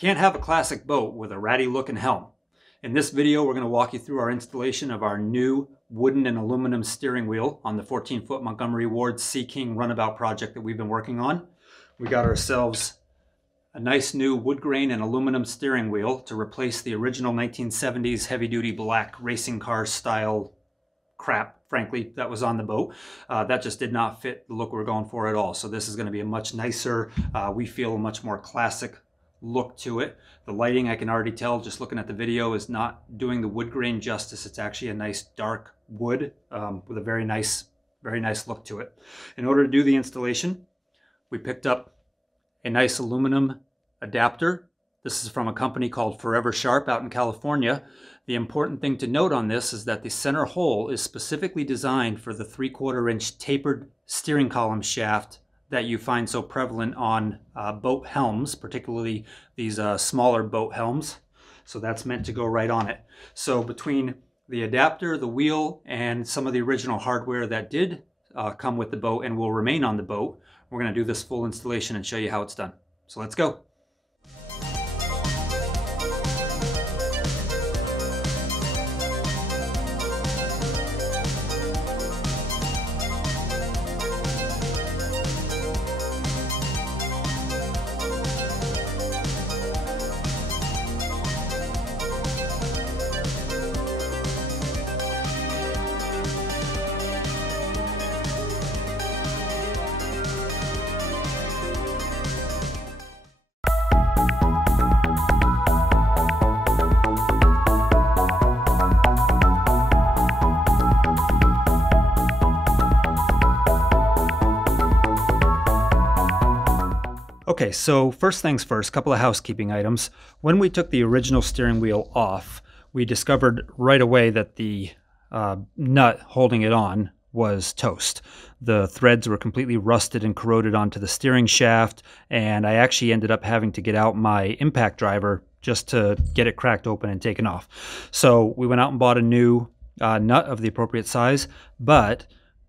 Can't have a classic boat with a ratty looking helm. In this video, we're going to walk you through our installation of our new wooden and aluminum steering wheel on the 14-foot Montgomery Ward Sea King runabout project that we've been working on. We got ourselves a nice new wood grain and aluminum steering wheel to replace the original 1970s heavy-duty black racing car style crap, frankly, that was on the boat. That just did not fit the look we're going for at all. So this is going to be a much nicer, we feel a much more classic look to it. The lighting, I can already tell just looking at the video, is not doing the wood grain justice. It's actually a nice dark wood with a very nice look to it. In order to do the installation, we picked up a nice aluminum adapter. This is from a company called Forever Sharp out in California. The important thing to note on this is that the center hole is specifically designed for the 3/4 inch tapered steering column shaft that you find so prevalent on boat helms, particularly these smaller boat helms. So that's meant to go right on it. So between the adapter, the wheel, and some of the original hardware that did come with the boat and will remain on the boat, we're going to do this full installation and show you how it's done. So let's go. Okay, so first things first, a couple of housekeeping items. When we took the original steering wheel off, we discovered right away that the nut holding it on was toast. The threads were completely rusted and corroded onto the steering shaft, and I actually ended up having to get out my impact driver just to get it cracked open and taken off. So we went out and bought a new nut of the appropriate size, but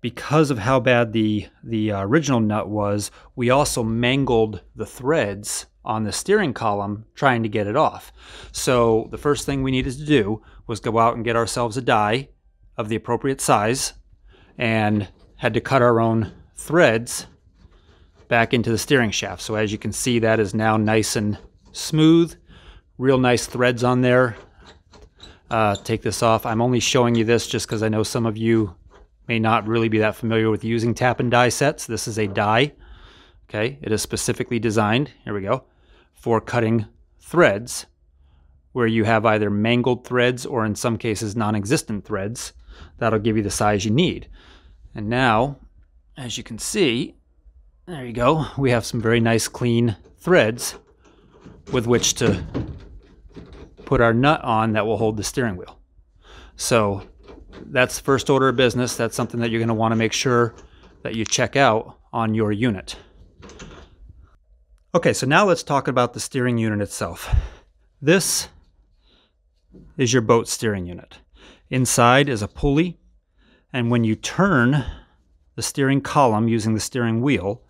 because of how bad the original nut was, we also mangled the threads on the steering column trying to get it off. So the first thing we needed to do was go out and get ourselves a die of the appropriate size, and had to cut our own threads back into the steering shaft. So as you can see, that is now nice and smooth, real nice threads on there. Take this off. I'm only showing you this just because I know some of you may not really be that familiar with using tap and die sets. This is a die. Okay, it is specifically designed, here we go, for cutting threads where you have either mangled threads or in some cases non-existent threads. That'll give you the size you need. And now, as you can see, there you go, we have some very nice clean threads with which to put our nut on that will hold the steering wheel. So that's first order of business. That's something that you're going to want to make sure that you check out on your unit. Okay, so now let's talk about the steering unit itself. This is your boat steering unit. Inside is a pulley, and when you turn the steering column using the steering wheel,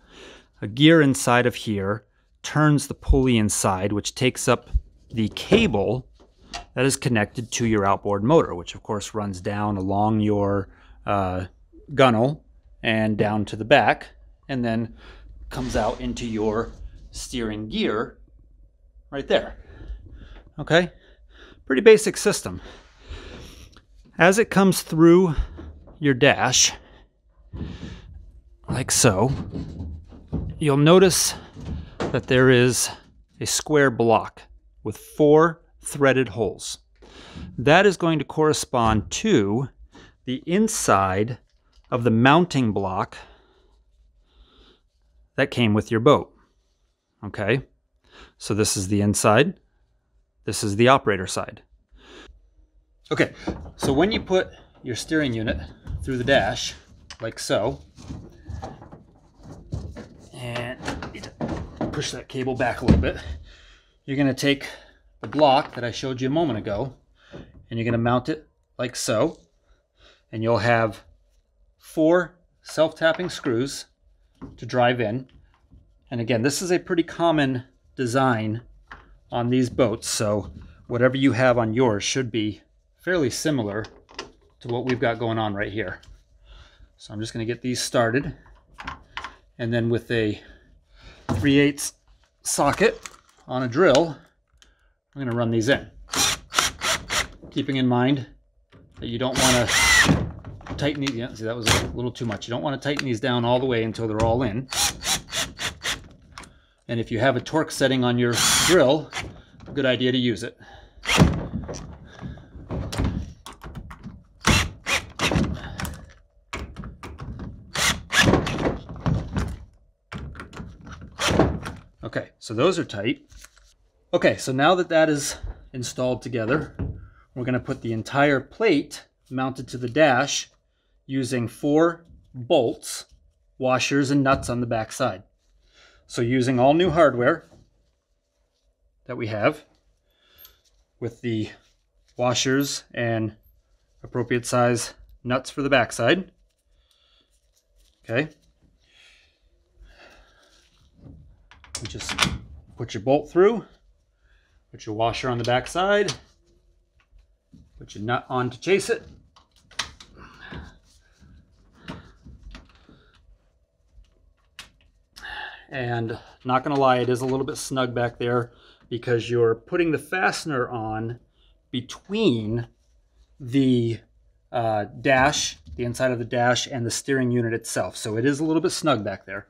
a gear inside of here turns the pulley inside, which takes up the cable that is connected to your outboard motor, which of course runs down along your gunnel and down to the back, and then comes out into your steering gear right there. Okay, pretty basic system. As it comes through your dash, like so, you'll notice that there is a square block with 4 threaded holes. That is going to correspond to the inside of the mounting block that came with your boat. Okay, so this is the inside, this is the operator side. Okay, so when you put your steering unit through the dash, like so, and push that cable back a little bit, you're going to take the block that I showed you a moment ago, and you're going to mount it like so, and you'll have 4 self-tapping screws to drive in. And again, this is a pretty common design on these boats, so whatever you have on yours should be fairly similar to what we've got going on right here. So I'm just going to get these started, and then with a 3/8 socket on a drill, I'm going to run these in, keeping in mind that you don't want to tighten these. Yeah, see, that was a little too much. You don't want to tighten these down all the way until they're all in. And if you have a torque setting on your drill, a good idea to use it. Okay, so those are tight. Okay, so now that that is installed together, we're going to put the entire plate mounted to the dash using 4 bolts, washers, and nuts on the back side. So using all new hardware that we have with the washers and appropriate size nuts for the backside. Okay. You just put your bolt through, put your washer on the backside, put your nut on to chase it. And not gonna lie, it is a little bit snug back there because you're putting the fastener on between the dash, the inside of the dash, and the steering unit itself. So it is a little bit snug back there.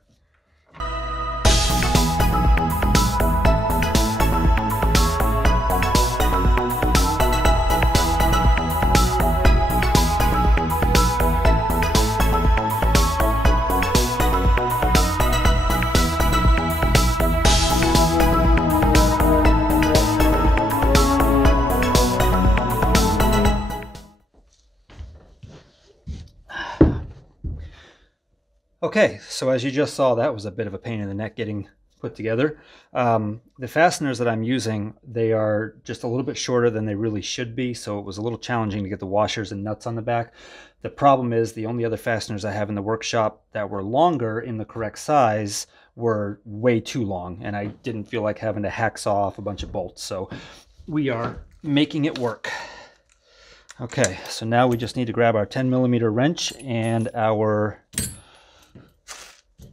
Okay, so as you just saw, that was a bit of a pain in the neck getting put together. The fasteners that I'm using, they are just a little bit shorter than they really should be, so it was a little challenging to get the washers and nuts on the back. The problem is the only other fasteners I have in the workshop that were longer in the correct size were way too long, and I didn't feel like having to hacksaw off a bunch of bolts, so we are making it work. Okay, so now we just need to grab our 10mm wrench and our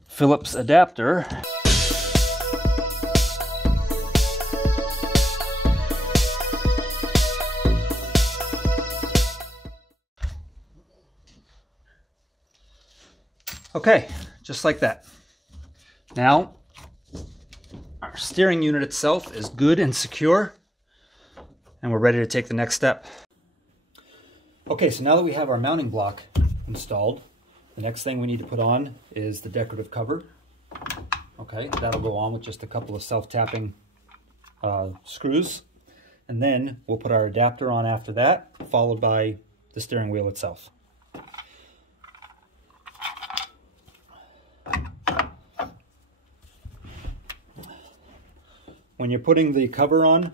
Phillips adapter. Okay, just like that. Now, our steering unit itself is good and secure, and we're ready to take the next step. Okay, so now that we have our mounting block installed, the next thing we need to put on is the decorative cover. Okay, that'll go on with just a couple of self-tapping screws. And then we'll put our adapter on after that, followed by the steering wheel itself. When you're putting the cover on,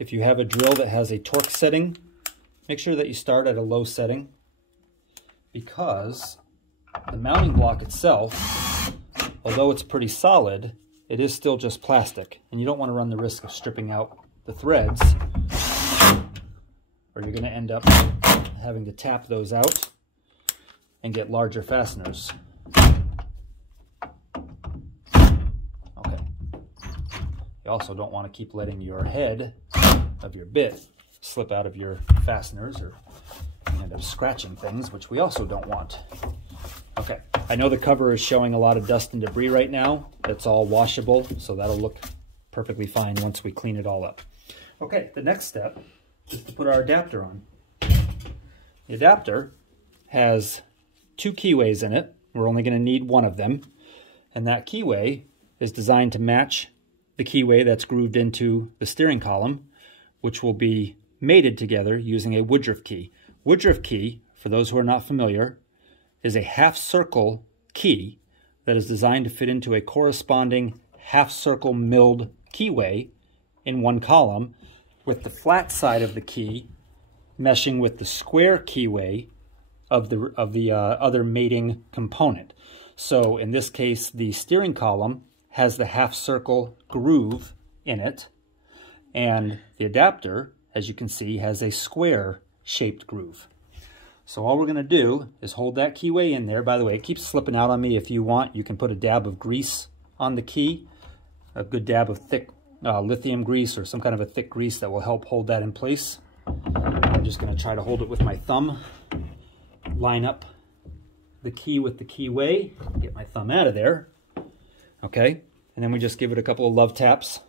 if you have a drill that has a torque setting, make sure that you start at a low setting, because the mounting block itself, although it's pretty solid, it is still just plastic, and you don't want to run the risk of stripping out the threads, or you're going to end up having to tap those out and get larger fasteners. Okay. You also don't want to keep letting your head of your bit slip out of your fasteners, or you end up scratching things, which we also don't want. Okay, I know the cover is showing a lot of dust and debris right now. That's all washable, so that'll look perfectly fine once we clean it all up. Okay, the next step is to put our adapter on. The adapter has 2 keyways in it. We're only going to need one of them, and that keyway is designed to match the keyway that's grooved into the steering column, which will be mated together using a Woodruff key. Woodruff key, for those who are not familiar, is a half-circle key that is designed to fit into a corresponding half-circle milled keyway in one column, with the flat side of the key meshing with the square keyway of the other mating component. So in this case, the steering column has the half-circle groove in it, And the adapter, as you can see, has a square shaped groove. So all we're going to do is hold that keyway in there. By the way, it keeps slipping out on me. If you want, you can put a dab of grease on the key, a good dab of thick lithium grease or some kind of a thick grease that will help hold that in place. I'm just going to try to hold it with my thumb, line up the key with the keyway, get my thumb out of there, okay? And then we just give it a couple of love taps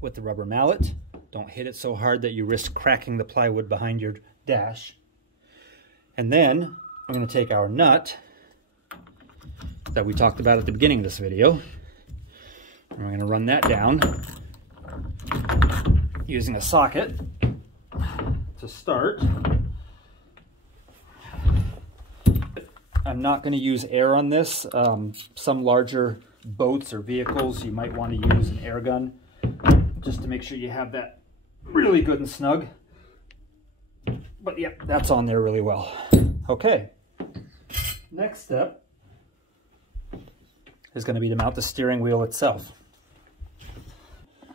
with the rubber mallet. Don't hit it so hard that you risk cracking the plywood behind your dash. And then we're going to take our nut that we talked about at the beginning of this video, and we're going to run that down using a socket to start. I'm not going to use air on this. Some larger boats or vehicles, you might want to use an air gun just to make sure you have that really good and snug. But yeah, that's on there really well. Okay, next step is going to be to mount the steering wheel itself.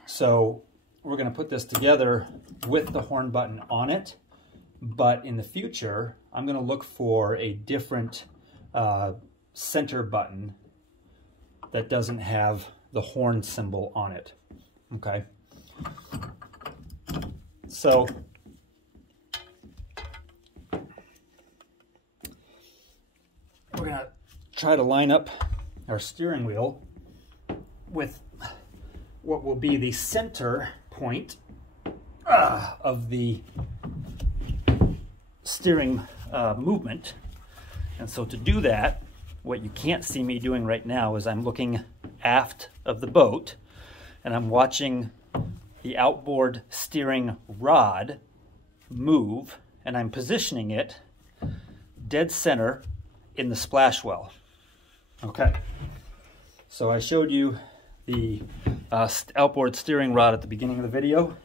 So we're going to put this together with the horn button on it, but in the future I'm going to look for a different center button that doesn't have the horn symbol on it. Okay, so we're going to try to line up our steering wheel with what will be the center point of the steering movement. And so to do that, what you can't see me doing right now is I'm looking aft of the boat and I'm watching the outboard steering rod move, and I'm positioning it dead center in the splash well. Okay, so I showed you the outboard steering rod at the beginning of the video.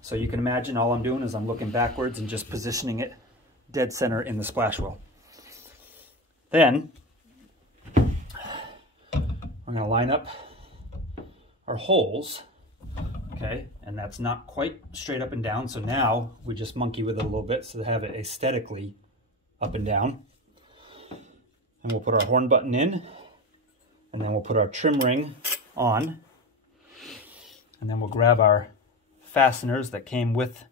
So you can imagine all I'm doing is I'm looking backwards and just positioning it dead center in the splash well. Then I'm going to line up our holes, okay, and that's not quite straight up and down, so now we just monkey with it a little bit so to have it aesthetically up and down. And we'll put our horn button in, and then we'll put our trim ring on, and then we'll grab our fasteners that came with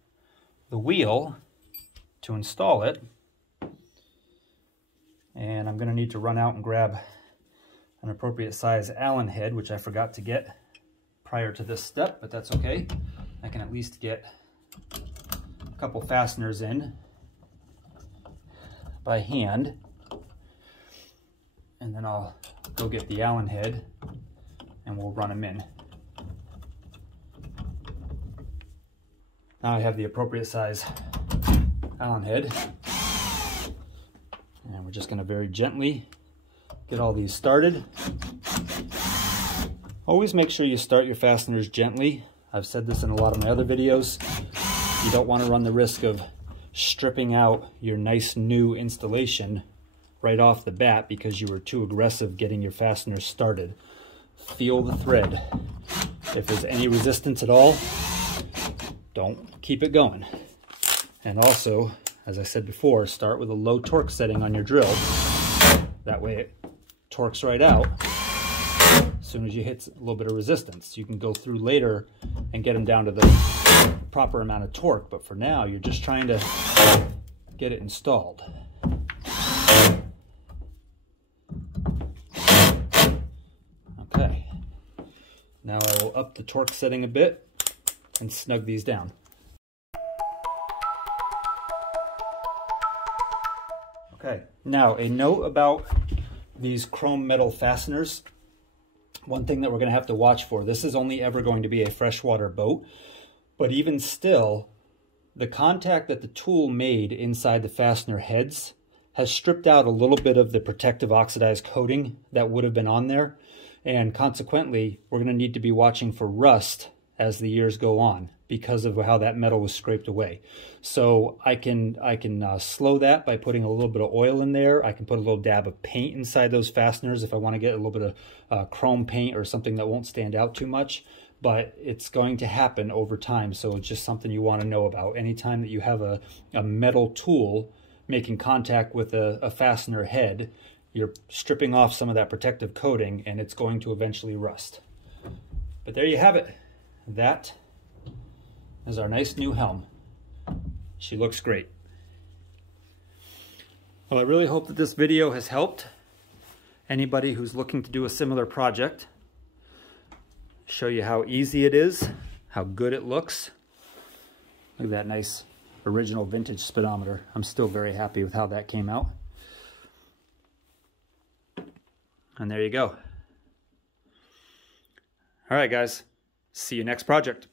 the wheel to install it. And I'm going to need to run out and grab an appropriate size Allen head, which I forgot to get prior to this step, but that's okay. I can at least get a couple fasteners in by hand, and then I'll go get the Allen head and we'll run them in. Now I have the appropriate size Allen head, and we're just going to very gently get all these started. Always make sure you start your fasteners gently. I've said this in a lot of my other videos. You don't want to run the risk of stripping out your nice new installation right off the bat because you were too aggressive getting your fasteners started. Feel the thread. If there's any resistance at all, don't keep it going. And also, as I said before, start with a low torque setting on your drill. That way it torques right out as soon as you hit a little bit of resistance. You can go through later and get them down to the proper amount of torque, but for now you're just trying to get it installed. Okay, now I will up the torque setting a bit and snug these down. Okay, now a note about these chrome metal fasteners. One thing that we're going to have to watch for, this is only ever going to be a freshwater boat, but even still, the contact that the tool made inside the fastener heads has stripped out a little bit of the protective oxidized coating that would have been on there, and consequently, we're going to need to be watching for rust as the years go on. because of how that metal was scraped away. So I can slow that by putting a little bit of oil in there. I can put a little dab of paint inside those fasteners if I want to get a little bit of chrome paint or something that won't stand out too much. But it's going to happen over time, so it's just something you want to know about. Anytime that you have a metal tool making contact with a fastener head, you're stripping off some of that protective coating, and it's going to eventually rust. But there you have it. That is our nice new helm. She looks great. Well, I really hope that this video has helped anybody who's looking to do a similar project. Show you how easy it is, how good it looks. Look at that nice original vintage speedometer. I'm still very happy with how that came out. And there you go. All right, guys. See you next project.